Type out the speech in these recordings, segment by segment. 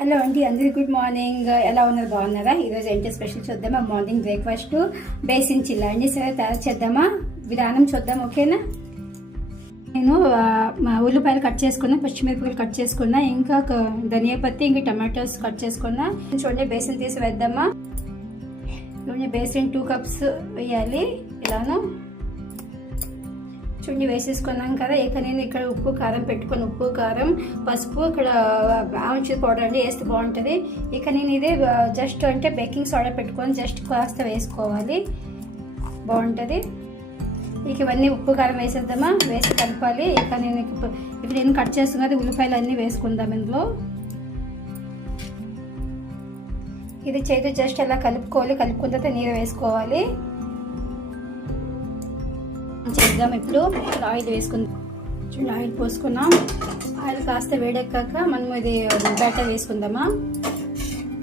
Hello అండి, అందరికీ good morning. ఎలా ఉన్నారు? బాగున్నారా? ఈరోజు ఏంటి స్పెషల్ చూద్దామా? మార్నింగ్ బ్రేక్ఫాస్ట్ బేసిన్ చిల్లా అండి. సరే తయారు చేద్దామా? విధానం చూద్దాం. ఓకేనా? నేను ఉల్లిపాయలు కట్ చేసుకున్నా, పచ్చిమిరపకాయలు కట్ చేసుకున్నా, ఇంకా ధనియా పత్తి, ఇంకా టమాటోస్ కట్ చేసుకున్నా. చూడండి, బేసిన్ తీసి వేద్దామా? చూడండి, బేసిన్ 2 కప్స్ వేయాలి. ఇలాను చూడండి వేసేసుకున్నాం కదా. ఇక నేను ఇక్కడ ఉప్పు కారం పెట్టుకొని, ఉప్పు కారం పసుపు, ఇక్కడ ఆమ్చూర్ పౌడర్ అండి వేస్తే బాగుంటుంది. ఇక నేను ఇదే జస్ట్ అంటే బేకింగ్ సోడా పెట్టుకొని జస్ట్ కాస్త వేసుకోవాలి, బాగుంటుంది. ఇక ఇవన్నీ ఉప్పు కారం వేసేద్దామా? వేసి కలపాలి. ఇక నేను ఇప్పుడు నేను కట్ చేస్తున్నది ఉల్లిపాయలు అన్నీ వేసుకుందాం ఇందులో. ఇది చేతి జస్ట్ అలా కలుపుకోవాలి. కలుపుకున్న తర్వాత నీరు వేసుకోవాలి. చేద్దాం. ఇప్పుడు ఆయిల్ వేసుకుందాం. చూడండి, ఆయిల్ పోసుకున్నాం. ఆయిల్ కాస్త వేడెక్కాక మనం ఇది బ్యాటర్ వేసుకుందామా?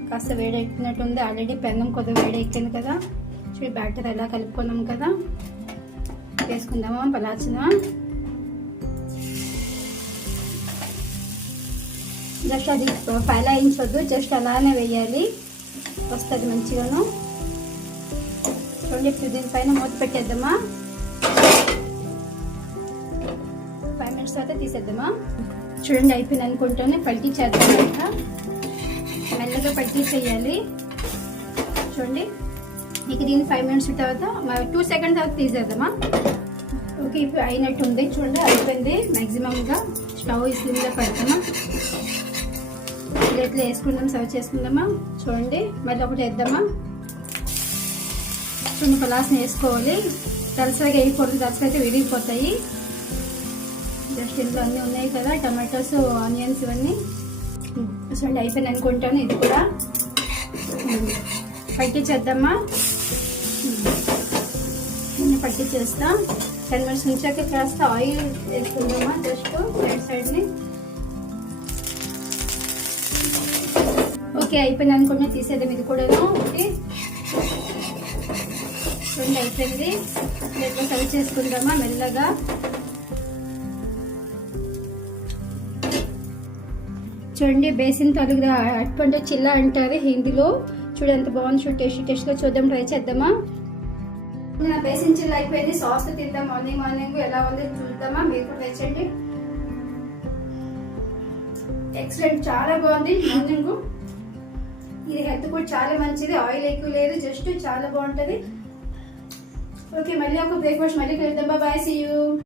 కాస్త వేడెక్కినట్టుంది ఆల్రెడీ, పెనం కొద్దిగా వేడెక్కింది కదా. చూడండి, బ్యాటర్ ఎలా కలుపుకున్నాం కదా. వేసుకుందామా? పలాచన జస్ట్ అది ఫైలాయించొద్దు, జస్ట్ అలానే వేయాలి, వస్తుంది మంచిగాను. చూడండి, ఇప్పుడు దీనిపైన మూత పెట్టేద్దామా? 5 minutes తర్వాత తీసేద్దామా? చూడండి, అయిపోయింది అనుకుంటానే పల్టీ చేద్దాం. ఇంకా మెల్లగా పల్టీ చేయాలి. చూడండి, ఇక దీన్ని 5 minutes తర్వాత 2 seconds తర్వాత తీసేద్దామా? ఓకే, ఇప్పుడు అయినట్టుంది. చూడండి, అయిపోయింది మ్యాక్సిమంగా. స్టవ్ స్లిమ్లో పెడతామా? ప్లేట్లో వేసుకుందాం, సర్వ్ చేసుకుందామా? చూడండి, మళ్ళీ ఒకటి వేద్దామా? చూడండి, పలాసన వేసుకోవాలి. తలసరిగా వేయకూడదు, తలసరి అయితే విరిగిపోతాయి. జస్ట్ ఇంట్లో అన్నీ ఉన్నాయి కదా, టమాటోస్, ఆనియన్స్ ఇవన్నీ. చూడండి, అయిపోయింది అనుకుంటాను. ఇది కూడా పట్టించేద్దామా? పట్టించేస్తా. 10 minutes ఉంచాక కాస్త ఆయిల్ వేసుకుందామా? జస్ట్ సైడ్ని. ఓకే, అయిపోయింది అనుకుంటే తీసేద్దాం ఇది కూడాను. ఓకే, చూడండి అయిపోయింది. ప్లేట్లో సర్వ్ చేసుకుందామా మెల్లగా? చూడండి, బేసిన్ తలుగు అటువంటి చిల్లా అంటారు హిందీలో. చూడండి ఎంత బాగుంది. చూడు, టేస్ట్గా చూద్దాం, ట్రై చేద్దామా? నా బేసిన్ చిల్లా అయిపోయింది. సాస్ తిద్దాం. మార్నింగ్ ఎలా ఉంది చూద్దామా? మీరు కూడా ట్రై చేయండి. ఎక్సలెంట్, చాలా బాగుంది. మార్నింగ్ ఇది హెల్త్ కూడా చాలా మంచిది. ఆయిల్ ఎక్కువ లేదు, జస్ట్ చాలా బాగుంటుంది. ఓకే, మళ్ళీ ఒక బ్రేక్ఫాస్ట్ మళ్ళీ కలుద్దాం. Bye, see you.